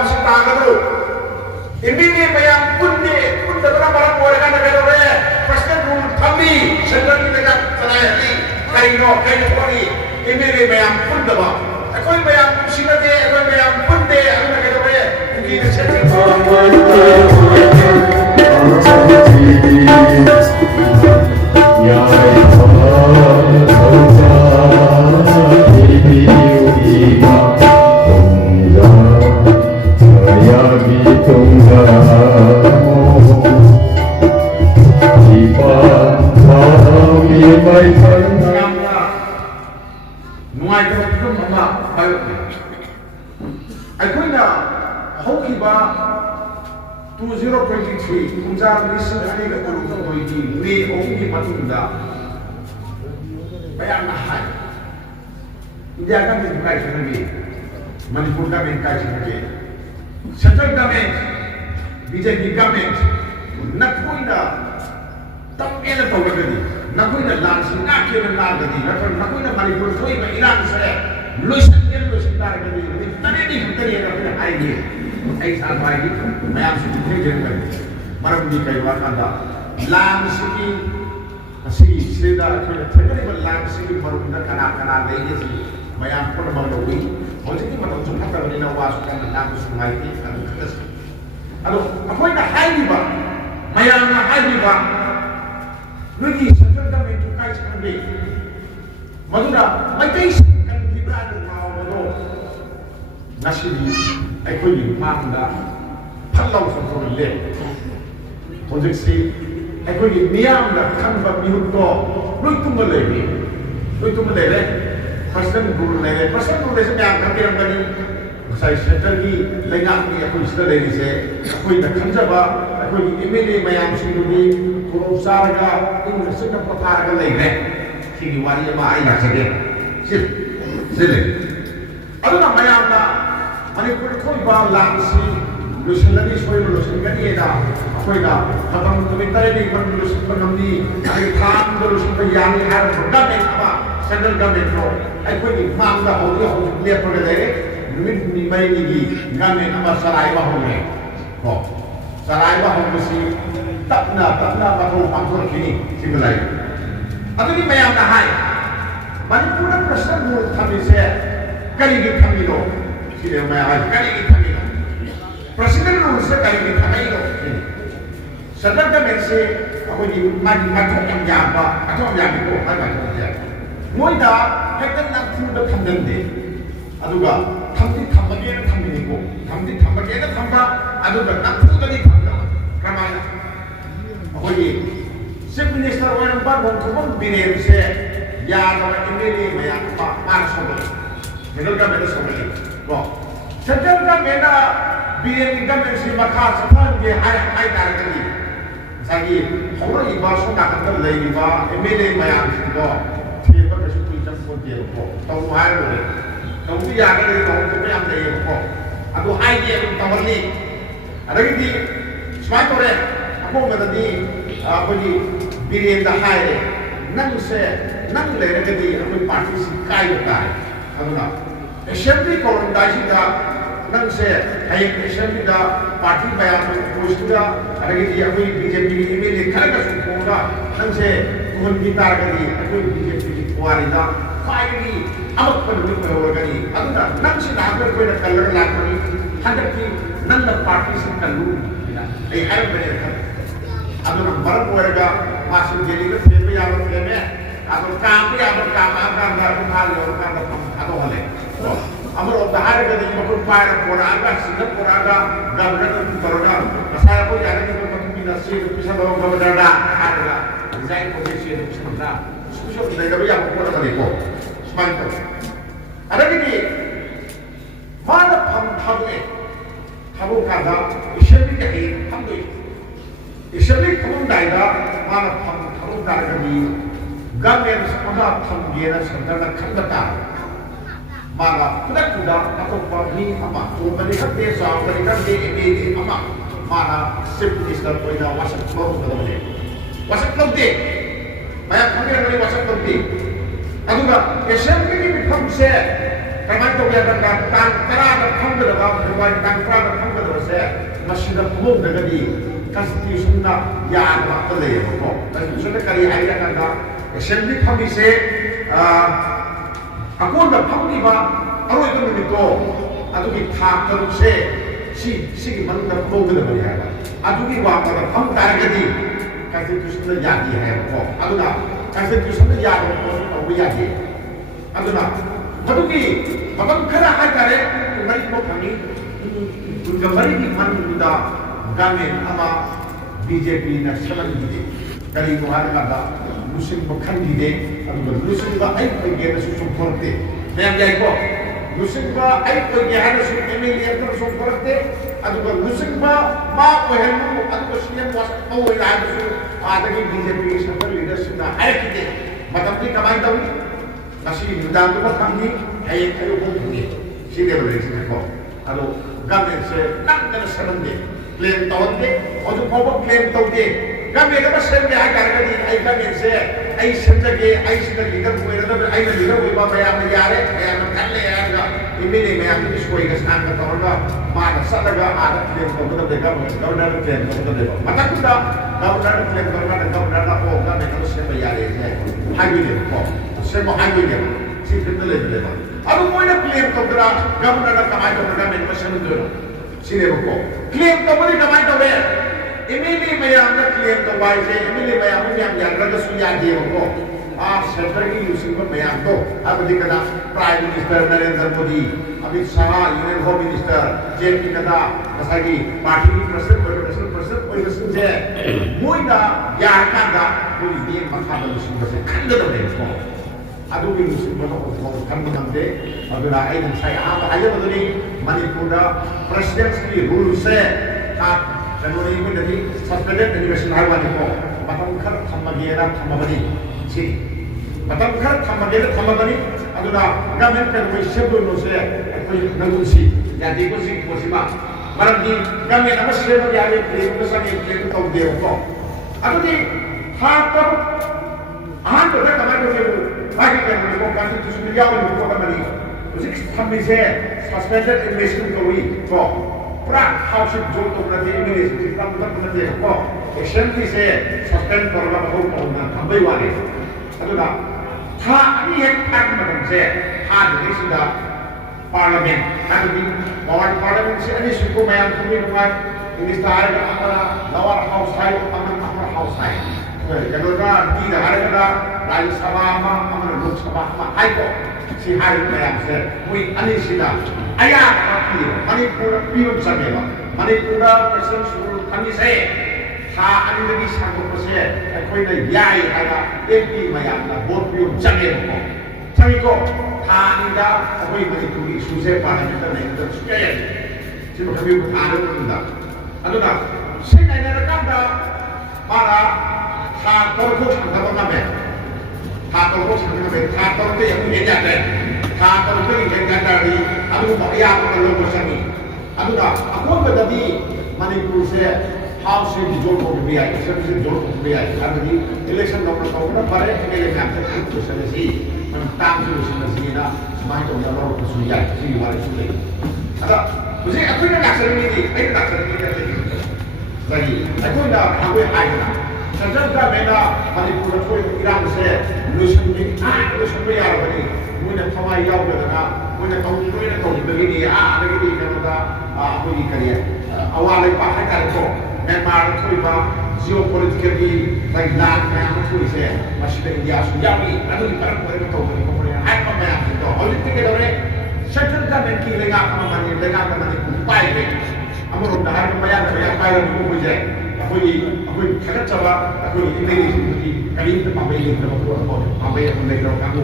ꯑꯋꯥꯕꯁꯤ ꯇꯥꯒꯗ꯭ꯔꯣ ꯏꯟꯗꯤꯌꯥꯒꯤ ꯃꯌꯥꯝ ꯄꯨꯟꯗꯕꯅ ꯃꯔꯝ ꯑꯣꯏꯔꯀꯥꯟꯗ ꯀꯩꯗꯧꯔꯦ ꯄꯔꯁꯅꯦꯜ ꯔꯨꯜ ꯊꯝꯃꯤ ꯁꯦꯟꯇꯔꯒꯤ ꯂꯩꯉꯥꯛ ꯆꯂꯥꯏꯍꯜꯂꯤ ꯀꯩꯅꯣ ꯍꯣꯠꯅꯤ ꯏꯟꯗꯤꯌꯥꯒꯤ ꯃꯌꯥꯝ ꯄꯨꯟꯗꯕ ꯑꯩꯈꯣꯏ ꯃꯌꯥꯝ ꯅꯨꯡꯁꯤꯅꯗꯦ ꯑꯩꯈꯣꯏ ꯃꯌꯥꯝ ꯄꯨꯟꯗꯦ ꯑꯗꯨꯅ ꯀꯩꯗꯧꯔꯦ ꯀꯨꯀꯤꯅ nuaitaba phim ama bayokni aikoina hokhiba 2023 kunjar lising ani ga uru toigi me ogi matunda bayana hai india ka min kai chhanagi manipur ka min kai chhanagi central government bjp government nakoina tamena tawagadi nakoina lansi ngakena nagadi nakoina manipur thoiba iran se loisan targadi tane ni hantari na aigi ai salwai mayam su thegen kari maram ni kai wa kanda lansi ki asi sida thoi thegari ba lansi ki marum da kana leige si mayam ko ma lowi hojiki matam su thakka ni na wa su kan na su mai ti kan khas ado apoi na haini ba mayam na haini ba Nugi central government to kai sakande madura maitai kan dibra na nawo nasibi aikoi mangda phallau so le project si aikoi miyam da khanba mihut to loitum le person rule le se miyam kan kiram kani sai center ki lengang ni aikoi sida le ni se aikoi da khanjaba aikoi MLA mayam singi Guru Sarga, ini sudah perkara lagi. Sini wali apa ayah saja. Sini. Ada namanya apa? Manipur kau bawa langsi, lusun lagi soal lusun kan ini dah. Apa ini dah? Kadang komentar ini kan lusun penamdi, hari tham lusun yang hari government apa? Central government no. Aku ini mam dah orang lihat perkara ini. Duit ni mai ni government apa sarai bahone. Kau sarai bahone mesti tapna baru angkor kini simulai. Atau ni mayam kahai. Manipur prashan rule kami se kali ni kami lo. Sini mayam kali ni kami lo. Prashan rule se kali ni kami lo. Sedang kami se aku ni macam yang jamba atau yang itu apa saja. Muida hekan nak sudah thamdan de. Aduga thamdi thambagian thamdi ni ko. Thamdi thambagian thamba aduga nak sudah ni thamba. Ramai Oye, Chief Minister orang baru ngomong binem se ya kalau ini banyak pak marsono, mereka beres sekali. Kok, sejak mereka binem kita mesti makan sepan dia hai tarikani. Sagi, orang iba sudah kata lagi iba, MLA banyak itu, siapa kesukai jemput dia kok, tahu hai boleh, tahu dia ada tahu tu yang dia kok, atau hai dia pun tahu ni, ada lagi semua orang. Aku menjadi apa ni birin dah hai nang le jadi aku parti si kai kai aku nak assembly koran dah sih dah nang hai assembly dah parti bayar post dah ada lagi aku BJP MLA kerana semua dah nang tuhan kita lagi aku BJP kuari dah kai ni amat perlu orang ni aku dah nang dah aku nak kalau lagi ada ki nang parti si kalau hai benar Aduh, baru mereka masuk jadi ke film yang filmnya, atau kamu yang berkamar kan baru kali orang kan atau oleh. Amar orang hari ke di makul payah puraga, singa puraga, gambar itu puraga. Saya pun jadi itu makul binasi itu bisa bawa gambar dah, ada. Desain posisi itu bisa dah. Susah tidak ada yang pura kali ko. Semangko. Ada gini, mana tahu kata, isyami kahi, tahu. Isyarik kamu daida mana kamu dargani gamen sama panggilan sebenarnya kandata mana kuda atau pagi apa tu mereka desa mereka di apa mana Chief Minister punya wasak klub deh banyak kami yang wasak klub deh aku ba isyarik ini become se kamar tu yang kan tara kamu dah February tangfra na thang ka se masida pumog na gadi constitution na yan ma tale ko constitution na kari ay na da assembly phami se ako na phami ba aroy ko nito adu ki thak ka se si man na pumog na ba ya adu ki wa ka pham tar gadi constitution na ya di hai ko adu na constitution na ya ko ko ya di adu na adu ki babam khara ha kare mari ko phami mari di man da gamen ama BJP na saman di kali ko har kada muslim bakhan di de adu muslim ba ai ko ge na su porte me jai ko muslim ba ai ko ge ha na su MLA ko su porte adu muslim ba ma ko helu adu CM was ko ila su adagi BJP saman leadership na ai ki de matam ki kamai tawi nasi mudang ko thamni ai ayo ko ni sine ba ko adu gamen se nak na saman de claim tawde odu phoba claim tawde game da basem ya gargadi ai game se ai senjage ai sida leader ko ira da ai leader ko ba ya ma yare ya ma kalle ya ga imile me am is ko iga stan ka tawda ma da sadaga ada claim ko da ga governor claim ko da mata kuda governor claim ko da governor da ko game da se ba yare se hagile ko se mo hagile si fitle le ba adu mo ina claim ko da governor da kamai ko da me ma sanu do sine ko claim to bari kamai to be imili mayam na claim to wai se imili mayam mayam ya raga su ya de ko center ki using ko mayam to abdi kada prime minister Narendra Modi Amit Shah union home minister JP kada asagi party ki president oi using je moida ya kanda koi ni makha da using se kanda da be ko adu ki using ko kanda namde aduna ai dan sai ayo aduni Manipur presidency rule se January ini dari suspended education harwani ko batang khar thamagera thamabani si batang khar thamagera thamabani aduna government kan ko schedule no se ko nangun si ya di ko si ko sima maram di government ama schedule ya le ko sa ni ke to de ko adu di ha ko ahan to da kamai ko bagi kan ko kan tu su ya ko ko mani ko six thammi se suspended education ko wi ko Prak household job to nadi English kita bukan nadi ko assembly se suspend karna bahut kauna thambai wale aduna tha ani hek tak madam se ha de sida parliament adu parliament se ani suku mayam kumi bukan ini start amara lower house hai amara house hai kalau di ada Rajya Sabha amara Lok Sabha hai ko si hari mayam se mui ani sida ayah api Manipur pion sabela Manipur person suru kami saya ha ani lagi sanggup saya koi na yai ada MP mayam na vote pion sabela ko ha anda koi Manipur isu se parliament na ito sukaya sino kami ko ano nunda ano na sino na nakanda para ha torko sangkap kami ha torko yang punya jatah Kakak itu yang dari aduh ayah kalau bersama aduh aku berarti Manipur saya house di Johor ko biaya seperti Johor ko biaya jadi election nomor tahun pada ini yang kita bersama si tentang solusi na semai itu nomor kesulitan si waris sulit ada mesti aku nak sering ini lagi aku nak aku ayah Sejak mana Manipur itu Iran saya solusi biaya begini muna thamai yaw da muna tong begini begini kada aku ni kariya awalai pa ha kar ko Myanmar thui ba geopolitically like land ma thui se masih India su yawi adu ni par ko to ko ai pa ma to politik ke dore central government ki lenga ka mani ku pai be amro da har ma ya pai ro ku je aku khagat chaba aku ni ni kali te pa be ni ko pa be ni ro ka ku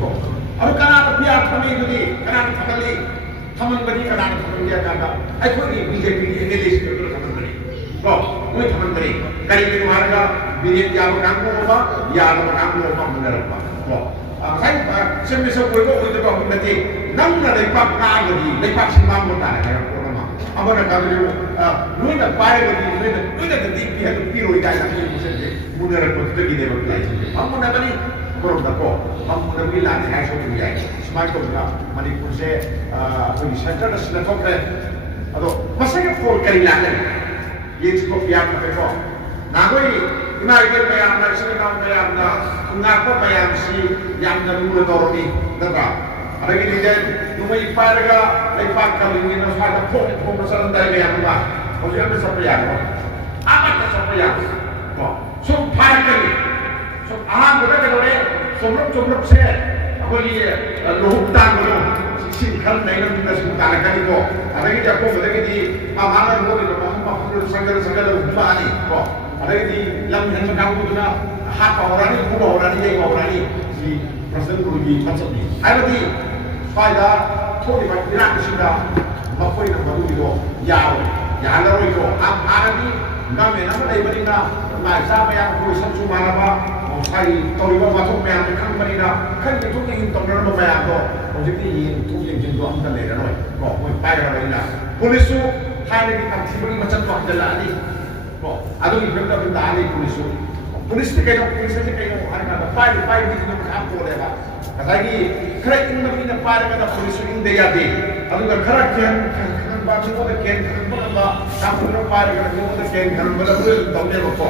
ko Aru kana biar kami ini kana kali taman bani kana dia kata aku ini BJP English itu taman bani ko ini taman bani kali ini harga BJP yang kamu apa ya kamu apa benar apa ko saya semisal ko itu ko nanti nang na lepak na gadi lepak simam mo ta ya ko nama apa na kami lu na pare gadi lu na gadi ki hatu piro ida na ni benar ko itu gini bagai apa na bani 그런다고 방문을 밀라니 할 수 있는 게 스마트폰이나 만이পু르세 우리 센터를 쓰는 톡에 아도 마사게 폴 까리라는 예측고 비약하고 나고이 이마이게 bayamna sinaw bayamna ngako bayamsi yang nalulo doroni daga aragi din numay paraga ay pagkalingin na sa po kung saan dahil bayamna o siya sa bayamna amat na sa bayamna so parakali so ahang gada kadore somrok se akoli lohuktan gulo sinkhal naina tinda sumtala kali ko aragi japo badagi di amana gulo di pampa sangal humani ko adagi lam yang kamu tu na hak orang ni, bukan orang ni, yang orang ni si presiden guru macam ni. Ayat ni, faida thodi pak bilang sudah, apa yang baru itu, jauh lalu itu. Ada ni, kami nama dari mana na, masa yang guru samsu mana ba, saya tahu bahawa masuk yang kami mana na, kan itu yang kita orang bayar tu, macam ni itu yang kita orang tak lera noi, kau mau bayar apa ni na. Polis tu, hari ni kami sibuk macam tu adalah ni. Aduh, ibu kita pindah alih polis tu. Polis ni kayak orang ada file di sini macam apa boleh bah. Katanya, kerana ini mana file kata polis tu ini dia deh. Aduh, kerana kian baca kita kian kerana kamu nak file kerana kita kian kerana boleh tahu dia apa.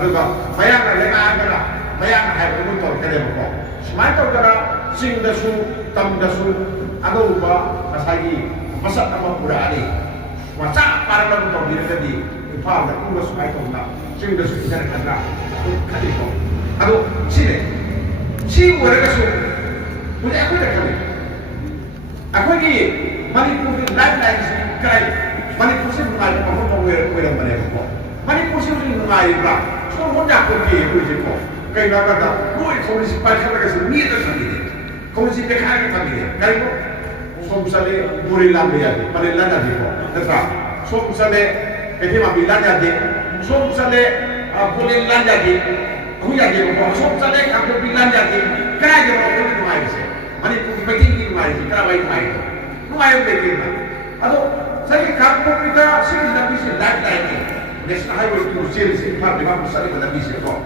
Aduh, bayang ada, bayang ada itu tahu kerana apa. Semua tahu kerana sing dasu, tam dasu, aduh bah, katanya masak nama pura alih. Masak para orang tahu dia tadi. 파악을 이루어 수가 있다. 지금도 수기자를 간다. 가지고. 아도 시네. 시고 그래가지고 우리 아쿠이를 가네. 아쿠이 마니푸르 라이프라이스 그라이 마니푸르스 누가이 방송 외로 말해 보고 마니푸르스 누가이라 저 혼자 거기 보이고 그러니까 나가다 뭐이 거기서 빨리 살아가서 미에도 살리네. 거기서 백하게 살리네. 그리고 소음살에 물을 남겨야 돼. 빨리 나가지고. 그래서 소음살에 Jadi mabilan jadi, som sale boleh lan jadi, aku jadi apa? Som sale kamu bilan jadi, kaya jadi orang itu rumah ini. Mani penting di rumah ini, kaya baik rumah itu. Rumah yang penting lah. Aduh, saya kamu kita sih tidak bisa lagi. National Highway itu sih, par 50 tidak bisa kok.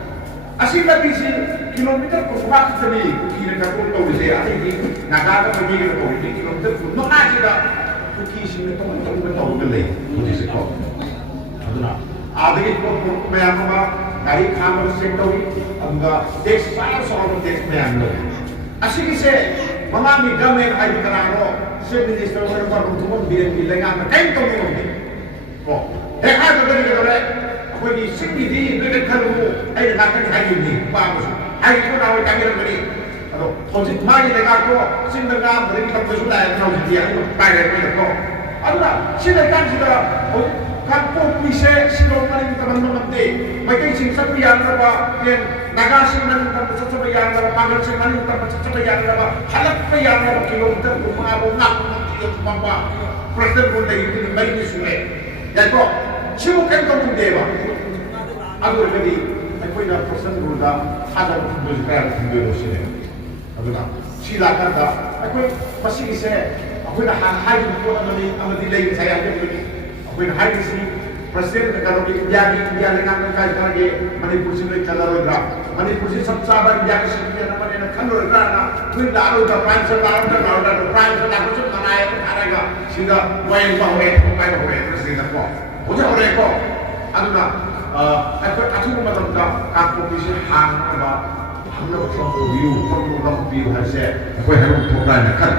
Asyik tak bisa kilometer per waktu tadi, kira kamu tahu saya, ini naga apa begini kok, ini kilometer pun, no aja dah. Kisi itu tahu beli, begitu kok. आदि को ma'am का गाड़ी खामर सेक्टोरी अंगा tax file solve tax मैम लो असिकी से ममामी गवर्नमेंट आई करारो से मिनिस्टर को पर रुतुम बिरे बिलेगा में कई तो नहीं होती को देखा तो नहीं कर रहे कोई सिंगी दी बिरे खलु आई ना कर खाई नहीं बाबू आई को ना वो कैमरा करी तो पॉजिट मारी लेगा को सिंगल नाम बिरे तब तो सुना है ना दिया को पाए को अल्लाह सिले कान सिदा Kampung bisa silong maling teman-teman deh. Mereka sing sepian apa, yang naga sing maling tempat sepian apa, panggil sing maling tempat sepian apa, halap sepian apa kilometer rumah apa nak nanti yang apa. Presiden pun lagi itu maling sungai. Jadi kok, siapa kampung dewa? Aku jadi, aku ini presiden pun dah ada berjuang di sini. Aku nak silakan dah. Aku masih bisa. Aku dah hari pun amati lagi saya ada begini. When high see President kalau India dengan kai lagi Manipur sini kalau dah Manipur sini sabsabar India sini nama dia kalau dah na when dah ada prime sekarang dah prime sekarang tu mana yang ada sehingga wain bahawa kai bahawa President apa udah orang ko aduna aku macam dah aku bisa hang apa hamil from view hasil aku harus program kan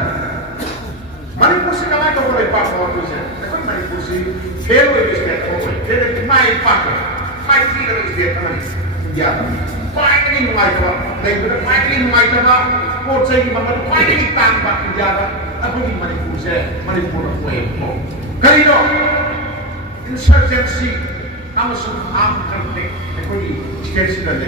Manipur sini kami kau boleh pak waktu saya Manipur sini fail with this dia mai pak mai tidak with this kan ya finally mai apa dan kita finally mai apa kau saya mana finally tanpa kerja apa di Manipur saya Manipur apa kali itu insurgency amasuk konflik ekonomi state sedang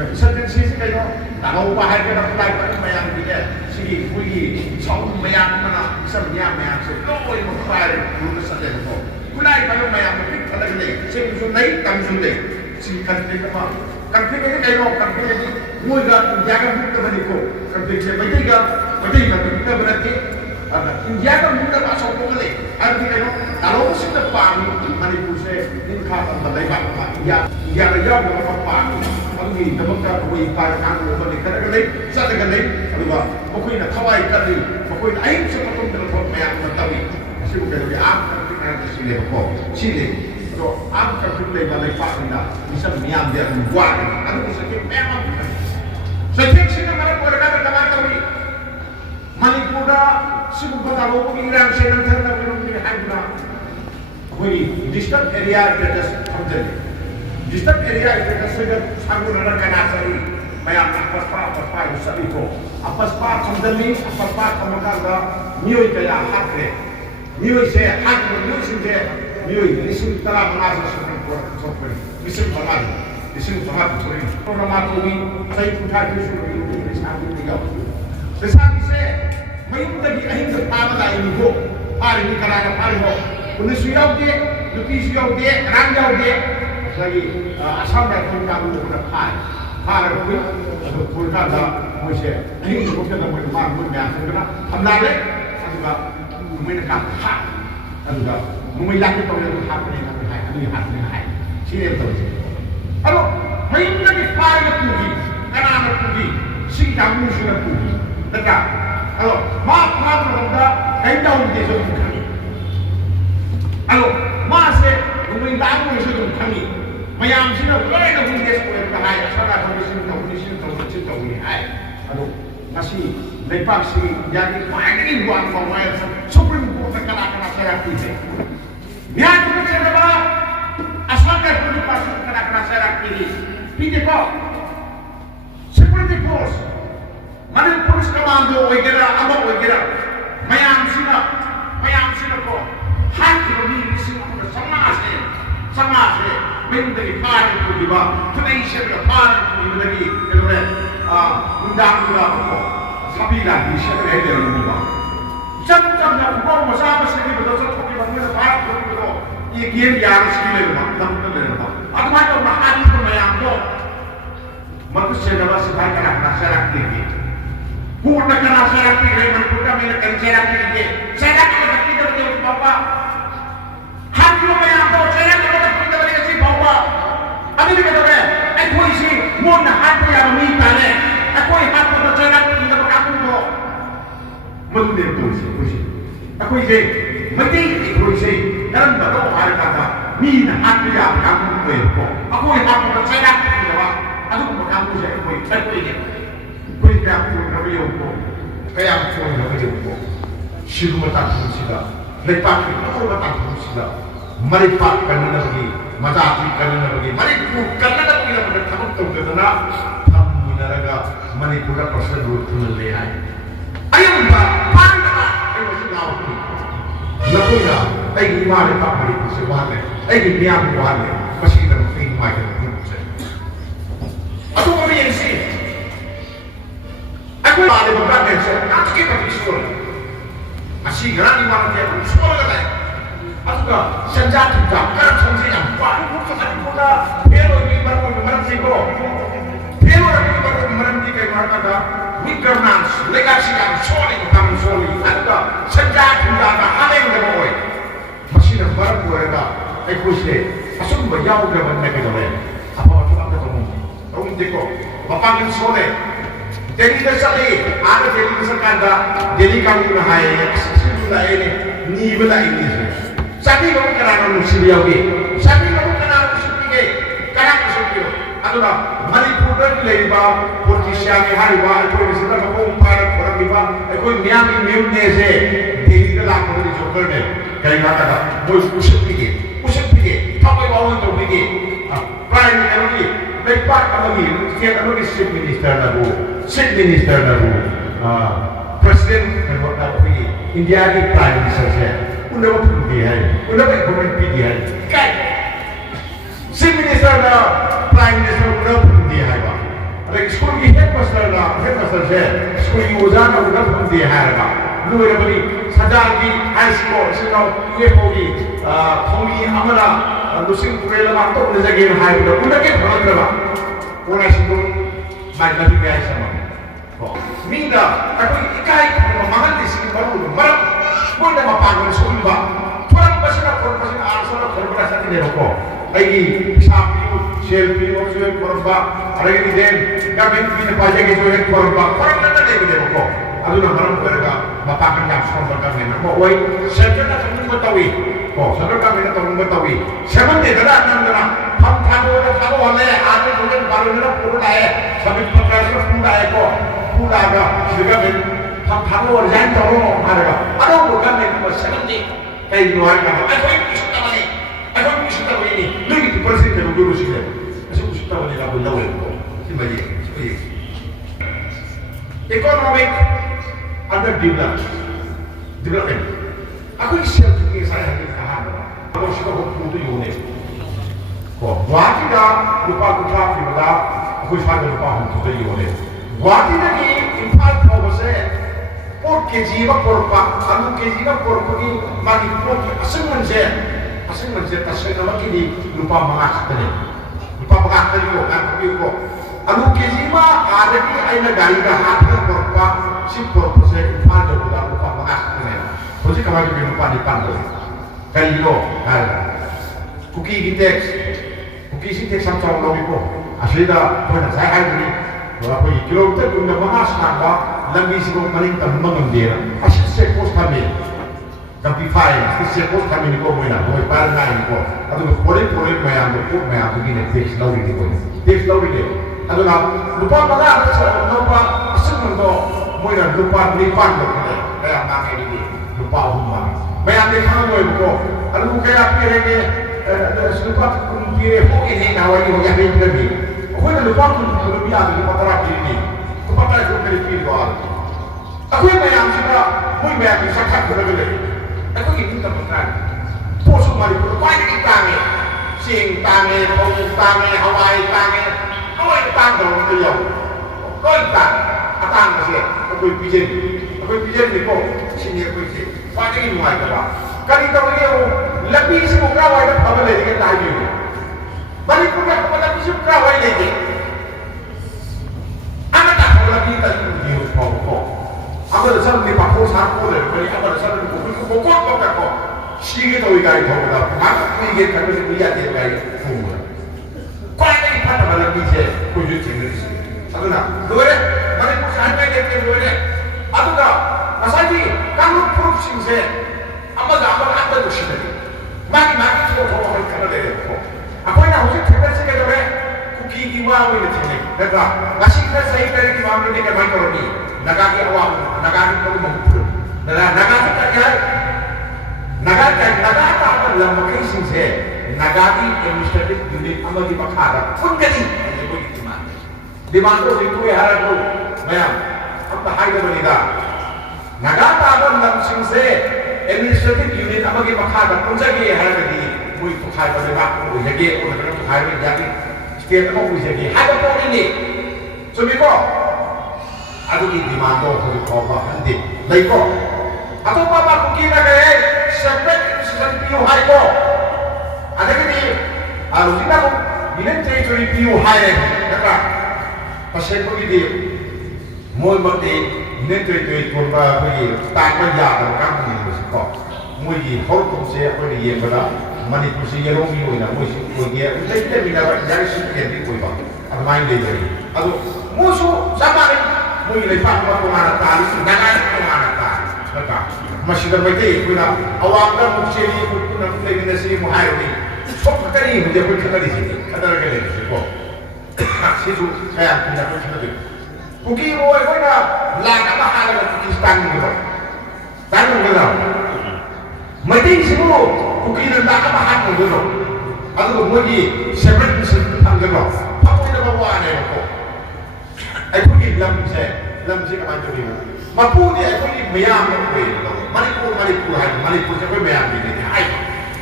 insurgency sih kayak kalau bahaya kita mulai mayang dia segi kuih song mayang mana sebenarnya mayang sekolah yang mulai dulu saja itu mulai kalau mayang mungkin ada lagi segi sunai tam sunai segi konflik apa konflik ini kayak konflik ini mulai jaga kita beriku konflik saya kita berarti India kan mudah masuk boleh artinya kalau sudah paham Manipur saya ini kalau mulai India India berapa paham ꯑꯗꯨꯒꯤ ꯗꯃꯛꯇ ꯑꯩꯈꯣꯏ ꯏꯄꯥ ꯀꯥꯡꯕꯨ ꯑꯃ ꯂꯩꯈꯠꯂꯒ ꯂꯩ ꯆꯠꯂꯒ ꯂꯩ ꯑꯗꯨꯒ ꯃꯈꯣꯏꯅ ꯊꯋꯥꯏ ꯀꯜꯂꯤ ꯃꯈꯣꯏꯅ ꯑꯍꯤꯡ ꯆꯨꯞꯄ ꯇꯨꯝꯗꯅ ꯊꯕꯛ ꯃꯌꯥꯝ ꯑꯃ ꯇꯧꯏ ꯑꯁꯤꯕꯨ ꯀꯩꯗꯧꯒꯦ ꯀꯟꯇ꯭ꯔꯤ ꯍꯥꯏꯕ ꯁꯤꯅꯦꯕꯀꯣ ꯁꯤꯅꯤ ꯑꯗꯣ ꯀꯟꯇ꯭ꯔꯤ ꯂꯩꯕ ꯂꯩꯄꯥꯛꯅꯤꯅ ꯃꯤꯆꯝ ꯃꯤꯌꯥꯝꯗꯤ ꯑꯗꯨꯝ ꯋꯥꯒꯅꯤ ꯑꯗꯨꯕꯨ ꯆꯩꯊꯦꯡ ꯃꯌꯥꯝ ꯑꯃ ꯂꯩ ꯆꯩꯊꯦꯡꯁꯤꯅ ꯃꯔꯝ ꯑꯣꯏꯔꯒ ꯀꯃꯥꯏꯅ ꯇꯧꯏ ꯃꯅꯤꯄꯨꯔꯗ ꯁꯤꯒꯨꯝꯕ ꯂꯥꯂꯣꯡꯕꯒꯤ ꯏꯔꯥꯡꯁꯦ ꯅꯝꯊꯅꯕꯒꯤ ꯍꯥꯏꯗꯨꯅ ꯑꯩꯈꯣꯏꯒꯤ ꯗꯤꯁꯇꯔꯕ ꯑꯦꯔꯤꯌꯥ ꯁ꯭ꯇꯦꯇꯁ ꯊꯝꯖꯜꯂꯤ डिस्टर्ब एरिया सागुना कना चली मैं अपस्पा चली को अपस्पा खमदली अपस्पा खमका मियोई कया हाथरे मियोई से हाथ मियोई सिंगे मियोई लिसिंग तला मंगा से सुप्रीम कोर्ट छोपरी लिसिंग समाज छोरी प्रोग्राम कोई सही उठा के शुरू शांति दिगा बेसाबी से मयूं तकी अहिंद पावदा इनको पारी निकला का पारी हो पुलिस यावगे लुकीस यावगे राम यावगे lagi asam rakyat kamu berapa hari ini atau pulsa dah macam ini bukan dah macam mana pun biasa kerana hamlare juga mereka hak juga memiliki tahu hak ini hai sini itu kalau mereka di file puji kerana puji si kamu sudah puji dekat kalau maaf kita kaitan di situ kami kalau masih memiliki situ kami mayam sino kaya na hindi sa kuya kahaya sa mga sino hai ano kasi lepak si jadi pagin buang pamaya sa Supreme Court na kana sa rakite niya ko sa ba asaka ko ni pasok kana sa rakite pide ko security force Manil Police Commando wagera aba wagera mayam sino ko hati ko ni sino ko sama se Menteri Parin itu juga, Tunisia juga Parin itu lagi, kemudian undang juga apa, sapi lagi siapa yang ada dalam juga. Jangan aku masa sini betul betul kita punya Parin itu betul, ini kian yang sekali rumah, dalam betul rumah. Aku macam makan itu mayang tu, manusia dalam sebaik kerana serak tinggi. Bukan kerana serak tinggi, manusia melakukan serak tinggi. Serak tinggi kita betul bapa. Hati mayang tu serak tinggi. Abi ni kata dia, aku isi mun hati yang minta ni, aku hati tu jangan kita berkampung tu. Mesti dia tu isi, aku isi, mesti aku isi. Dalam dalam hari kata, ni hati yang berkampung tu. Aku hati tu jangan kita, aku berkampung je aku isi. Aku isi aku nabi aku, kaya aku nabi aku. Siapa matang sila, lepas itu aku matang sila. Maripat kerana lagi, mazati kerana lagi, Manipur kerana lagi nak bertahun tahun kerana kamu naraga Manipur pasal dulu tu lelai. Ayam ba, pandai, ayam sudah aku. Lakunya, ayam mana tak Manipur semuanya, ayam biar buahnya, masih dalam film macam tu. Aku kami yang sih, aku ada beberapa yang saya, aku kita berisulah, masih gerani mana dia berisulah kan? Aduga senjata juga, kerap senjata yang baru bukan pula hero ini baru memerintah ko, hero ini baru memerintah kaya mereka with governance, legasi yang solid, kamu solid, aduga senjata juga ada yang berboy, masih ada baru mereka, ekosistem, asal berjauh dengan mereka tu, apa apa kamu, kamu tengok, bapak yang solid, jadi besar ni, ada jadi besar kanda, jadi kamu nak hai, sudah ini, ni bela ini. Sabi kamu kenal musim dia oke, sabi kamu kenal musim tiga, kenal musim dia. Aduh, Manipur ni leba, politisi yang hari wah, aku ni sudah kamu umpara orang leba, aku ni yang ni se, dia lah aku ni joker ni, kaya kata, musim tiga, apa yang awak tu tiga, prime minister ni, lepas lagi, kita lagi chief minister lagu, presiden kalau India ni prime minister saya. Udah dia, udah government dia. Kan? Chief Minister na Prime Minister udah dia ba. Ada school ki headmaster saya, school ki ujana udah dia ba. Lu ada beri sadar ki high school, sino ye pogi, kami amala lusin kurela makto udah jadi high udah ke berapa ba. Orang school macam ni guys sama. Minda, aku ikai mahal di sini baru, baru. Boleh mapanggil sekolah ba? Orang pasal asal berasa tidak rokok. Lagi sapi sel piwo so korba aregi den gamen pin pajage so korba korba na de de ko aduna maram berga mapakan yang somba gamen mo oi center na tung batawi ko center gamen na tung batawi seven de dara nan dara ham thago na thago hole aage dunen baru na pura hai sabit pakra na pura hai ko pura ga gamen ham thago jan toro marga ado gamen ko seven de kai noai ka ai ko kita ini lagi di persen yang dulu sih deh masih kita boleh lagu lagu itu sih banyak ekonomi ada development aku isi yang saya hari tahan aku suka butuh unit kok buat kita lupa kita kita aku suka lupa butuh unit buat lagi impact kau saya por kejiwa porpa anu kejiwa porpa ini bagi por asing menjadi tasik nama kini lupa mengakhiri ko kan tapi ko anu kejiwa ada di aina gari ka hati porpa si porpa saya pada lupa mengakhiri jadi kalau kita lupa di pantai kali lo ada kuki si teks sampai logi ko asli dah pernah saya hari ini berapa kilometer guna mengasah lambi si ko maling mengendera asli saya pos kami tapi fine si saya pos kami ni ko mana ko parang ni ko aduh pore mayam begini teks logi ni aduh lupa mengasah saya lupa asal itu mana lupa lipan ko kayak makan ini lupa umma mayam ni kamu ko aduh kayak pirenge lupa kumpire ko ini nawari ko yang ini ko na lupa ko biya ni patara ini ko patara ko Pilipino ko ako yung mayam sila muy mayam sa kakak ko ako hindi ka patran puso malipuro ko ay tangi sing tangi pong tangi Hawaii tangi tangi ko yo ko tangi atang kasi ako yung pijen ni ko senior ko isi pati inuay ka ba kanito ko yung labis mo kaway na pabalik ka tayo balik ko na kapalabis yung kaway na hindi anak ako lagi tayo yung ko ako na saan ni Paco Sarko ako na saan ni Bukot ako sige daw ikay ko na makakigit ka kasi kuya din kay Funga ko ay ipata malabis ko yung sinris ako na doon balik ko saan may kaya doon ako na masabi kamo proof sinse amaga to siya maki ko ka na ko ako na husik thekar se ke dore kuki giwa we ne daga nasi ka sahi kare ki mamlo ne ka mai koroni nagaki awam nagaki ko mo nagaki ka kya nagaka akan lambakai sinse nagaki administrative unit amagi pakhara kun gani ko itima dimando itu ya harago mayam apna haida baniga nagaka akan lam sinse administrative unit amagi pakhara kun jagi haragadi muy tukhai baniga ko jagi ko na tukhai ni jagi state ko jagi haida ko ini sumiko adu ki dimando ko ba handi lai ko atau papa ko kina kay separate season PU high ko ada kini alu kita ko bilen territory PU high kata pasal ko gidi mo bakti bilen territory ko ba ko ta ko ya ko kam ni ko mo yi hor ko se ko ni ye bala mani ko se ye ro mi na mo si ko ye utai te mi na ba jari su ke ni ko ba ar main de jari adu mo su sama ni mo yi le pa ko na ta ni na ko na ta kata masih berbeda, kuna awalnya mungkin kuna lagi nasi muhayri, sok kali menjadi kata di sini, kata lagi ni, sebab situ saya punya kata itu. Kuki boy kuna laga mahal dengan Pakistan gitu, tahu gitu. Mesti semua kuki dan laga mahal gitu. Aduh, mungkin seperti tanggal gitu. Apa tidak bawa ane itu? Aku ni lam saya kaman tu ni. Mapu dia aku ni mayam tu. Manipur siapa mayam ini? Hai,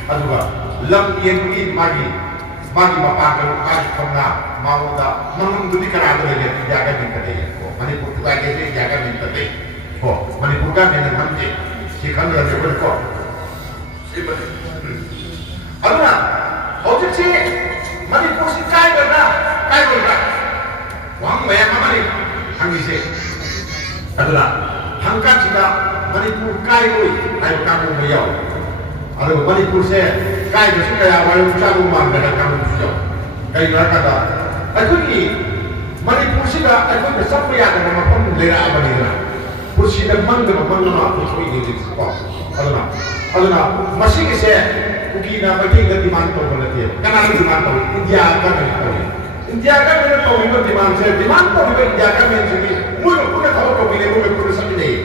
aduh, lam yang ini magi mapakan kali kena mau dah menunggu di kerana dia jaga minta dia. Manipur tu lagi dia jaga minta dia. Manipur kan dengan hamji, si kan dia berkor. Si betul. Aduh, objek si Manipur si kaya berda. Wang mayam apa ni? Hangi si. Aduh, hangkat kita Manipur kaya oi, ayo kamu mayau. Aduh, Manipur saya kaya tu suka ya, walau kita rumah dengan kamu mayau. ꯀꯩꯒꯤꯅꯣ ꯑꯩꯈꯣꯏꯒꯤ ꯃꯅꯤꯄꯨꯔꯁꯤꯗ ꯑꯩꯈꯣꯏꯅ ꯆꯠꯄ ꯌꯥꯗꯕ ꯃꯐꯝ ꯂꯩꯔꯛꯑꯕꯅꯤꯗꯅ ꯄꯨꯟꯁꯤꯗ ꯃꯪꯗꯕ ꯑꯩꯈꯣꯏ ꯑꯗꯨꯅ ꯃꯁꯤꯒꯤꯁꯦ ꯀꯨꯀꯤꯅ ꯃꯩꯇꯩꯗ ꯗꯤꯃꯥꯟ ꯇꯧꯕ ꯅꯠꯇꯦ ꯀꯅꯥꯅ ꯗꯤꯃꯥꯟ ꯇꯧꯏ ꯏꯟꯗꯤꯌꯥ ꯒꯃꯦꯟ ꯇꯧꯏ ꯏꯟꯗꯤꯌꯥ ꯒꯃꯦꯟꯅ ꯇꯧꯔꯤꯕ ꯗꯤꯃꯥꯟꯁꯦ ꯗꯤꯃꯥꯟ ꯇꯧꯔꯤꯕ ꯏꯟꯗꯤꯌꯥ ꯒꯃꯦꯟꯁꯤꯗꯤ ꯃꯣꯏꯒ ꯄꯨꯟꯅ ꯊꯕꯛ ꯇꯧꯕꯤꯅꯦ ꯃꯣꯏꯒ ꯄꯨꯟꯅ ꯆꯠꯃꯤꯟꯅꯩ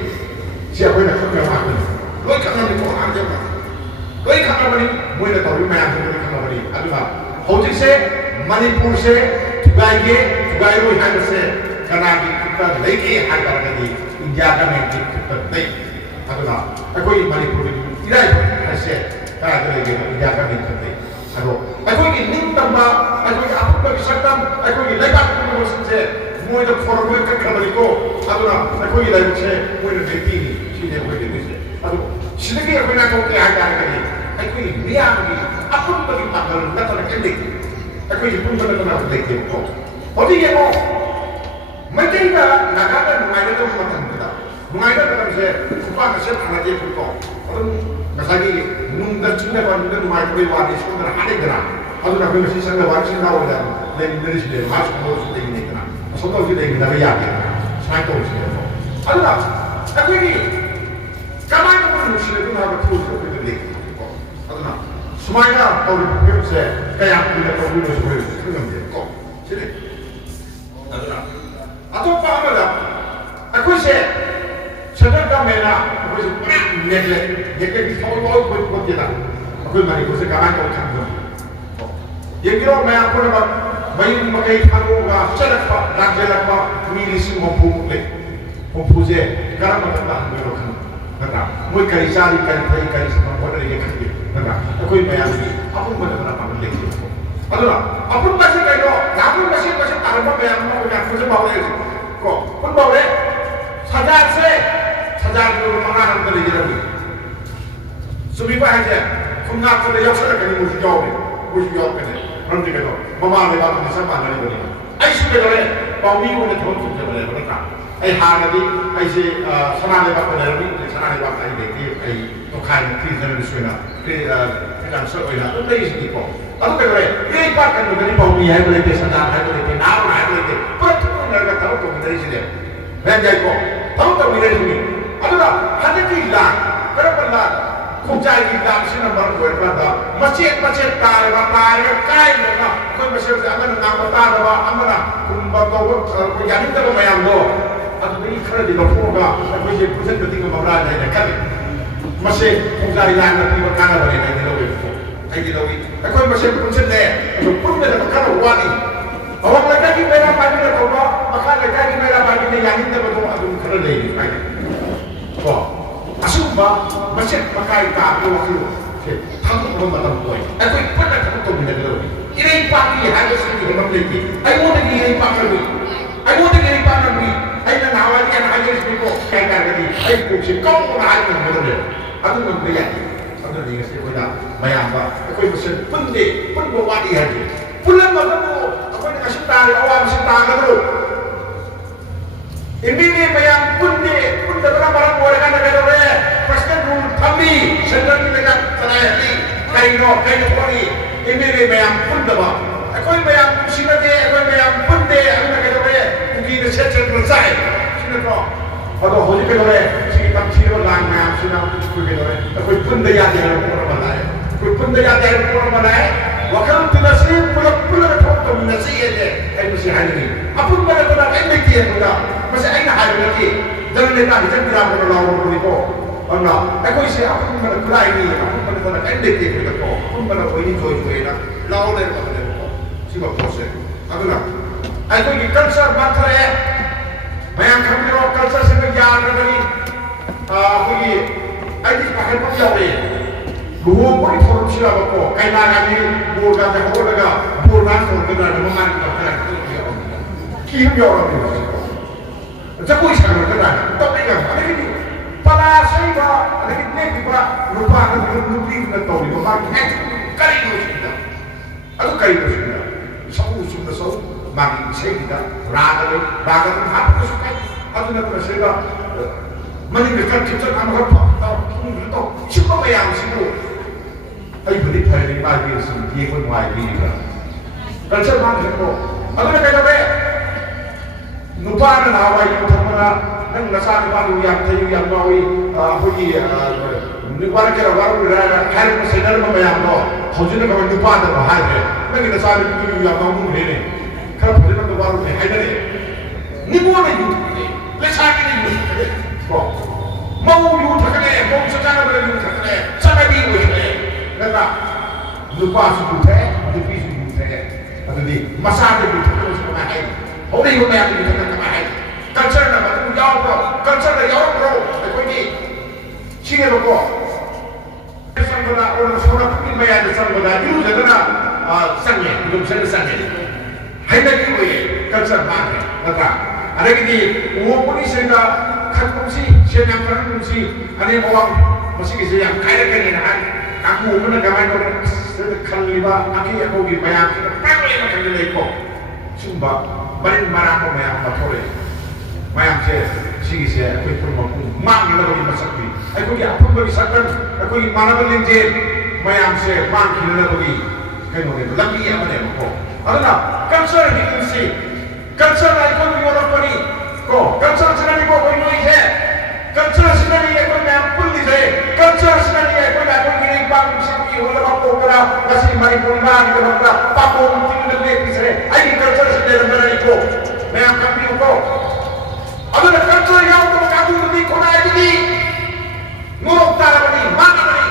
ꯁꯤ ꯑꯩꯈꯣꯏꯅ ꯈꯪꯅꯕ ꯉꯥꯛꯇꯅꯤ ꯂꯣꯏ ꯈꯪꯅꯕꯅꯤꯀꯣ ꯑꯉꯥꯡꯁꯦ lối khắp nơi mình mới là tàu mẹ thì mới khắp nơi mình anh bảo hậu chức xe Manipur xe Tugai rồi hai xe Kanadi kita lấy cái hai cái gì India cái mình kita lấy anh bảo anh coi Manipur đi đây hai xe cái này cái India cái mình kita lấy anh bảo anh coi cái nín tâm mà anh coi apa cái sắc tâm anh coi cái lấy bát cái một xe mua được phở mua cái cái gì cô anh bảo anh coi cái lấy một xe mua được cái gì chỉ để mua cái gì anh bảo Sini kita pernah kau keadaan kali, aku ini biar ni, apa pun bagi pakar, nak nak kendik, aku ini pun benar-benar kendik kau. Jadi dia kau, macam ni nak ada mengajar tu macam kita, mengajar macam saya, supaya saya anak dia pun kau. Kalau misalnya nunda cina pun nunda mengajar boleh waris, pun ada ada kena. Kalau nak mesti sangat waris tahu dah, lain dari sini, masuk ke sini ini kena. Soalnya kita ini dah biar kena, saya tahu sini. Aduh, aku ini. Kamai ko pun sila ko na batul ko pinili ko. Aduna. Sumaya tawid ko se kaya ko na tawid ko sa ko ko. Sila. Aduna. Ato pa amala. Ako se sadar ka mena ko se negle. Negle ki tawid ko kita. Ako mari ko se kamai ko chang ko. Ye kiro me ako na bayin makai tharo ga sadar pa rajela pa milisi mo pumle. Pumpuze karama ta ko kan. Mui kari cari kari kari kari semua orang lagi kerja, nampak? Aku ini bayar lagi, apa pun ada berapa pun lagi. Aduh, apa pun masih kayak itu, namun masih taraf bayar mau bayar pun sebab itu, kok pun bawa sajar dulu mana orang terlebih lagi. Sebab aja, kau nak kau dah yakin kan mesti jawab kan? Nanti kalau mama lewat ni sama lagi boleh. Aisyah kalau bau ni boleh thon thon boleh berapa? Hari ini saya senang lepas pada hari ini senang lepas hari ini saya tokai mungkin saya bersuara kita sesuatu itu dari sini kok. Lalu kedua ini part kan dari bau ni boleh senang boleh naur boleh pertama mereka tahu tu dari sini. Dan jadi kok tahu tu dari sini. Aduh hanya kita kenapa Kujai kita sini nomor berapa? Masjid tar kai mana? Kau masjid aman nama tar aman kumbar kau jadi tu mayang lo. Atau ini kerana di bawah aku je pusat ketika berada di dekat masih kujai yang nanti berkana berada di laut itu. Di laut. Aku masih pusat deh. Aku pun dah berkana wani. Awak lagi merah pagi dah tahu, maka lagi merah pagi ni yang ini betul aku kerana ini. Wah. Asumba masih pakai kaku waktu kamu belum matang boy. Aku pernah kamu tahu benda itu. Ini pagi harus kita memiliki. Aku mau ini pagi lagi. Aku mau ini pagi lagi. Aku nak awal yang hanya sebiko kayak tadi. Aku pusing kau pun ada yang betul. Aku membayar. Aku ni kasi aku dah bayar apa. Aku pusing pendek, pun bawa dia lagi. Pulang malam aku nak kasih tahu awam kasih tahu dulu. Ini ni bayar pendek, pun dah barang boleh kan ada dulu. Pasti dulu kami sedang kita terakhir kaino kori. Ini ni bayar pun dah. Aku bayar pusing lagi, aku bayar pendek. Aku nak dulu. Mungkin saya selesai. Sini tu. Atau hoji ke dulu. Sini tak siro lang na sini aku ke dulu. Aku pun dah jadi orang malai. Aku pun dah jadi orang malai. Waktu tu nasi pulang tu nasi aja. Aku mesti hari. Apa pun pada tu nak endek dia pula. Mesti aina hari lagi. Jangan letak jangan bilang orang lawan itu. Allah. Aku isi apa pun pada kulai ni. Apa pun pada tu nak endek dia pula. Apa pun pada ini joy nak. Lawan dia pada dia. Siapa proses. Aku nak. Aku ini culture materi. Bayang kami orang culture sebagian dari. Aku ini. Aku pakai pun jauh. Luang pun forum siapa ko. Kaya lagi bukan dah kau lega. Bukan kau kena memang kita kena. Kim orang ini. Jago iskan kena. Tapi kan ada ini. Pada saya ada ini kita lupa ada lupa kita tahu itu. Maka kari itu kita. Aduh kari itu kita. Sudah sau. Maka saya kita raga apa kesukaan. Aduh nak saya meninggalkan kita amat tahu. Siapa yang situ? Ai beri payah ni pagi sini, dia pun mai ni kan. Culture ꯃꯥꯡꯈ꯭ꯔꯦꯀꯣ ꯑꯗꯨꯅ ꯀꯩꯗꯧꯔꯦ ꯅꯨꯄꯥꯅ ꯅꯍꯥꯟꯋꯥꯏ U ꯊꯛꯄꯗ ꯅꯪ ꯅꯆꯥ ꯅꯨꯄꯥꯗꯨ ꯌꯥꯝ ꯊꯩ ꯌꯥꯝ ꯉꯥꯎꯏ ꯑꯩꯈꯣꯏꯒꯤ ꯅꯨꯄꯥꯅ ꯀꯩꯅꯣ ꯋꯥꯔꯧꯔꯤꯔ ꯍꯥꯏꯔꯛꯄ ꯁꯦꯟꯅꯔꯝꯕ ꯃꯌꯥꯝꯗꯣ ꯍꯧꯖꯤꯛꯅ ꯀꯃꯥꯏꯅ ꯅꯨꯄꯥꯗꯅꯣ ꯍꯥꯏꯈ꯭ꯔꯦ ꯅꯪꯒꯤ ꯅꯆꯥ ꯅꯨꯄꯤꯗꯨ ꯌꯨ ꯌꯥꯝ ꯉꯥꯎꯅꯨꯡꯈ꯭ꯔꯦꯅꯦ ꯈꯔ ꯐꯖꯅ ꯑꯝꯇ ꯋꯥꯔꯧꯅꯦ ꯍꯥꯏꯅꯔꯦ ꯅꯤꯉꯣꯟꯅ ꯌꯨ ꯊꯛꯀꯅꯤ ꯂꯩꯁꯥꯕꯤꯅ ꯌꯨ ꯊꯛꯀꯅꯤ ꯀꯣ ꯃꯧ ꯌꯨ ꯊꯛꯀꯅꯤ ꯃꯧ ꯆꯥꯆꯥꯅꯕꯅ ꯌꯨ ꯊꯛꯀꯅꯤ ꯆꯠꯅꯕꯤ ꯑꯣꯏꯈ꯭ꯔꯦ ꯅꯠꯇ꯭ꯔꯥ ꯅꯨꯄꯥꯁꯨ ꯌꯨ ꯊꯛꯑꯦ ꯅꯨꯄꯤꯁꯨ ꯌꯨ ꯊꯛꯑꯦ ꯑꯗꯨꯗꯤ ꯃꯁꯥꯗ ꯌꯨ ꯊꯛꯀꯅꯁꯨ ꯀꯃꯥꯏ ꯍꯥꯏ ꯍꯧꯔꯛꯏꯕ ꯃꯌꯥꯝꯗ ꯌꯨ ꯊꯛꯀꯅ ꯀꯃꯥꯏ ꯍꯥꯏ ꯀꯜꯆꯔꯅ ꯃꯗꯨ ꯌꯥꯎꯕ꯭ꯔꯣ ꯀꯜꯆꯔꯗ ꯌꯥꯎꯔꯛꯄ꯭ꯔꯣ ꯑꯩꯈꯣꯏꯒꯤ ꯁꯤꯅꯦꯕꯀꯣ ꯆꯪꯕꯗ ꯑꯣꯔ ꯁꯣꯔꯛꯄꯒꯤ ꯃꯌꯥꯗ ꯆꯪꯕꯗ ꯏꯔꯨꯖꯗꯅ ꯆꯪꯉꯦ ꯂꯨꯝꯁꯅ ꯆꯪꯉꯦ ꯍꯩꯅꯕꯤ ꯑꯣꯏꯌꯦ ꯀꯜꯆꯔ ꯃꯥꯡꯈ꯭ꯔꯦ ꯅꯠꯇ꯭ꯔꯥ ꯑꯗꯒꯤꯗꯤ ꯎꯍꯣꯡꯕꯒꯤ ꯁꯦꯟꯗ ꯈꯟꯒꯨꯝꯁꯤ ꯁꯦꯟ ꯌꯥꯝ ꯈꯟꯒꯨꯝꯁꯤ ꯑꯅꯦꯝ ꯑꯋꯥꯡ ꯃꯁꯤꯒꯤꯁꯦ ꯌꯥꯝ ꯀꯥꯏꯔꯛꯀꯅꯤꯅ ꯍꯥꯏ ꯀꯥꯡꯕꯨ ꯑꯃꯅ ꯀꯃꯥꯏꯅ ꯇꯧꯗꯅ ꯈꯜꯂꯤꯕ ꯑꯀꯤ ꯑꯀꯧꯒꯤ ꯃꯌꯥꯝꯁꯤꯅ ꯄꯥꯛꯂꯩ ꯃꯈꯜꯗ ꯂꯩꯀꯣ ꯁꯤꯒꯨꯝꯕ ꯃꯔꯤꯟ ꯃꯔꯥꯡꯕ ꯃꯌꯥꯝ ꯑꯃ ꯊꯣꯛꯂꯛꯏ ꯃꯌꯥꯝꯁꯦ ꯁꯤꯒꯤꯁꯦ ꯑꯩꯈꯣই ꯄꯨꯝꯅꯃꯛꯄꯨ ꯃꯥꯡꯅꯅꯕꯒꯤ ꯃꯁꯛꯇꯤ ꯑꯩꯈꯣꯏꯒꯤ ꯑꯐꯕꯒꯤ ꯁꯛꯇꯝ ꯑꯩꯈꯣꯏꯒꯤ ꯃꯥꯟꯅꯕ ꯂꯤꯡꯖꯦꯜ ꯃꯌꯥꯝꯁꯦ ꯃꯥꯡꯈꯤꯅꯅꯕꯒꯤ ꯀꯩꯅꯣꯅꯦꯕ ꯂꯝꯕꯤ ꯑꯃꯅꯦꯕꯀꯣ ꯑꯗꯨꯅ ꯀꯜꯆꯔ ꯍꯤꯡꯁꯤ ꯀꯜꯆꯔꯅ ꯑꯩꯈꯣꯏꯕꯨ ꯌꯣꯛꯂꯛꯄꯅꯤ ꯀꯣ ꯀꯜꯆꯔꯁꯤꯅꯅꯤꯀꯣ ꯑꯩꯈꯣꯏ ꯅꯣꯏꯁꯦ ꯀꯜꯆꯔꯁꯤꯅꯅꯤ ꯑꯩꯈꯣꯏ ꯃꯌꯥꯝ ꯄꯨꯜꯂꯤꯁꯦ ꯀꯜꯆꯔꯁꯤꯅꯅꯤ ꯑꯩꯈꯣꯏꯅ ꯑꯩꯈꯣꯏꯒꯤ ꯏꯄꯥꯛꯁꯤꯡꯒꯤ ꯍꯣꯠꯅꯕ ꯄꯣꯛꯄꯗ ꯉꯁꯤ ꯃꯅꯤꯄꯨꯔ ꯏꯃꯥꯒꯤꯗꯃꯛꯇ ꯄꯥꯄꯣꯝ ꯇꯤꯡꯗ ꯂꯦꯞꯄꯤꯁꯦ ꯑꯩꯒꯤ ꯀꯜꯆꯔꯁꯤ ꯂꯩꯔꯝꯕꯅꯤꯀꯣ ꯃꯌꯥꯝ ꯈꯪꯕꯤꯌꯨꯀꯣ ꯑꯗꯨꯅ ꯀꯜꯆꯔ ꯌꯥꯎꯗꯕ ꯀꯥꯡꯕꯨꯗꯨꯗꯤ ꯈꯨꯟꯅꯥꯏꯗꯨꯗꯤ ꯅꯣꯔꯣꯛ ꯇꯥꯔꯕꯅꯤ ꯃꯥꯡꯉꯕꯅꯤ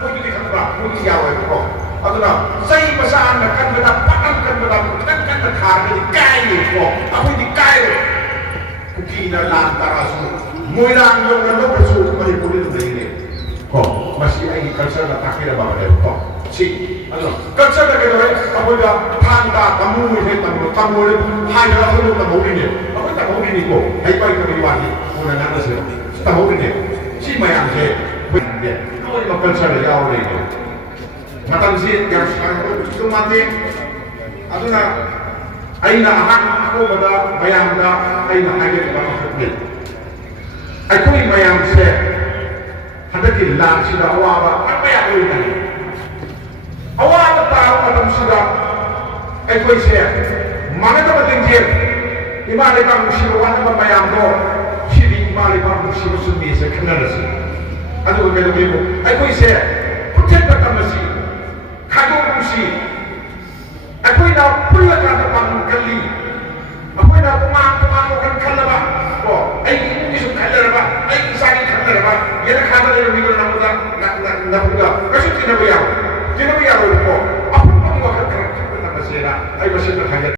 ꯃꯣꯏꯗꯨꯗꯤ ꯈꯪꯕ꯭ꯔꯥ ꯃꯣꯏꯗꯤ ꯌꯥꯎꯋꯦꯕꯀꯣ ꯑꯗꯨꯅ ꯆꯩ ꯃꯆꯥꯅ ꯀꯟꯕꯗ ꯄꯥꯛꯅ ꯀꯟꯕꯗ ꯈꯤꯇꯪ ꯀꯟꯅ ꯊꯥꯔꯒꯗꯤ ꯀꯥꯏꯌꯦꯕꯀꯣ ꯑꯩꯈꯣꯏꯗꯤ ꯀꯥꯏꯔꯣꯏ ꯀꯨꯀꯤꯅ ꯂꯥꯟ ꯇꯥꯔꯁꯨ ꯃꯣꯏꯔꯥꯡ ꯌꯧꯅ ꯂꯧꯔꯁꯨ ꯃꯅꯤꯄꯨꯔꯗ ꯑꯗꯨꯝ ꯂꯩꯅꯦ ꯀꯣ ꯃꯁꯤ ꯑꯩꯒꯤ ꯀꯜꯆꯔꯅ ꯇꯥꯛꯄꯤꯔꯕ ꯑꯃꯅꯦꯕꯀꯣ ꯁꯤ ꯑꯗꯨꯅ ꯀꯜꯆꯔꯗ ꯀꯩꯗꯧꯔꯦ ꯑꯩꯈꯣꯏꯗ ꯊꯥꯡꯗ ꯇꯝꯃꯨꯁꯦ ꯇꯝꯃꯨꯔꯦ ꯍꯥꯏꯅ ꯑꯩꯈꯣꯏꯗ ꯇꯝꯍꯧꯔꯤꯅꯦ ꯑꯩꯈꯣꯏ ꯇꯝꯍꯧꯔꯤꯅꯤꯀꯣ ꯍꯩꯄ ꯍꯩꯇꯕꯒꯤ ꯋꯥꯗꯤ ꯃꯣꯏꯅ ꯉꯥꯡꯅꯁꯦ ꯇꯝꯍꯧꯔꯤꯅꯦ ꯁꯤ ꯃꯌꯥꯝꯁꯦ ꯑꯩꯈꯣꯏ ꯂꯣꯏꯅꯃꯛ ꯀꯜꯆꯔꯗ ꯌꯥꯎꯔ ꯂꯩꯅꯦ ꯃꯇꯝꯁꯤ ꯌꯥꯝ ꯁꯥꯡꯅ ꯃꯥꯟꯗꯦ ꯑꯗꯨꯅ ꯑꯩꯅ ꯑꯍꯥꯟꯕ ꯑꯀꯣꯟꯕꯗ ꯃꯌꯥꯝꯗ ꯑꯩꯅ ꯍꯥꯏꯒꯗꯕ ꯑꯃꯈꯛ ꯂꯩ ꯑꯩꯈꯣꯏ ꯃꯌꯥꯝꯁꯦ ꯍꯟꯗꯛꯀꯤ ꯂꯥꯟꯁꯤꯗ ꯑꯋꯥꯕ ꯃꯌꯥꯝ ꯑꯣꯏꯅꯩ ꯑꯋꯥꯕ ꯇꯥꯕ ꯃꯇꯝꯁꯤꯗ ꯑꯩꯈꯣꯏꯁꯦ ꯃꯥꯟꯅꯗꯕ ꯂꯤꯡꯖꯦꯜ ꯏꯃꯥ ꯂꯩꯕꯥꯛ ꯅꯨꯡꯁꯤꯕ ꯋꯥꯅꯕ ꯃꯌꯥꯝꯗꯣ ꯁꯤꯗꯤ ꯏꯃꯥ ꯂꯩꯕꯥꯛ ꯅꯨꯡꯁꯤꯕ ꯆꯨꯝꯃꯤꯁꯦ ꯈꯟꯅꯔꯁꯤ ꯑꯗꯨꯒ ꯀꯩꯗꯧꯒꯦꯕꯨ ꯑꯩꯈꯣꯏꯁꯦ ꯄꯨꯊꯦꯛꯄ ꯇꯝꯃꯁꯤ ꯈꯥꯏꯗꯣꯛꯄꯁꯤ ꯑꯩꯈꯣꯏꯅ ꯄꯨꯜꯂꯀꯥꯟꯗ ꯄꯥꯡꯒꯜ ꯀꯜꯂꯤ ꯑꯩꯈꯣꯏꯅ ꯇꯣꯉꯥꯟ ꯋꯥꯈꯜ ꯈꯜꯂꯕ ꯀꯣ ꯑꯩꯒꯤ ꯏꯃꯨꯡꯒꯤꯁꯨ ꯈꯜꯂꯔꯕ ꯑꯩꯒꯤ ꯏꯆꯥꯒꯤ ꯈꯜꯂꯔꯕ ꯌꯦꯅꯈꯥꯗ ꯂꯩꯕ ꯃꯤꯗꯨ ꯅꯝꯕꯗ ꯀꯩꯁꯨ ꯇꯤꯟꯅꯕ ꯌꯥꯔꯣꯏꯕꯀꯣ ꯑꯐꯕꯒꯤ ꯋꯥꯈꯜ ꯈꯔ ꯈꯟꯕ ꯇꯝꯃꯁꯦꯅ ꯑꯩ ꯃꯁꯤꯡꯅ ꯍꯥꯏꯖꯔꯤ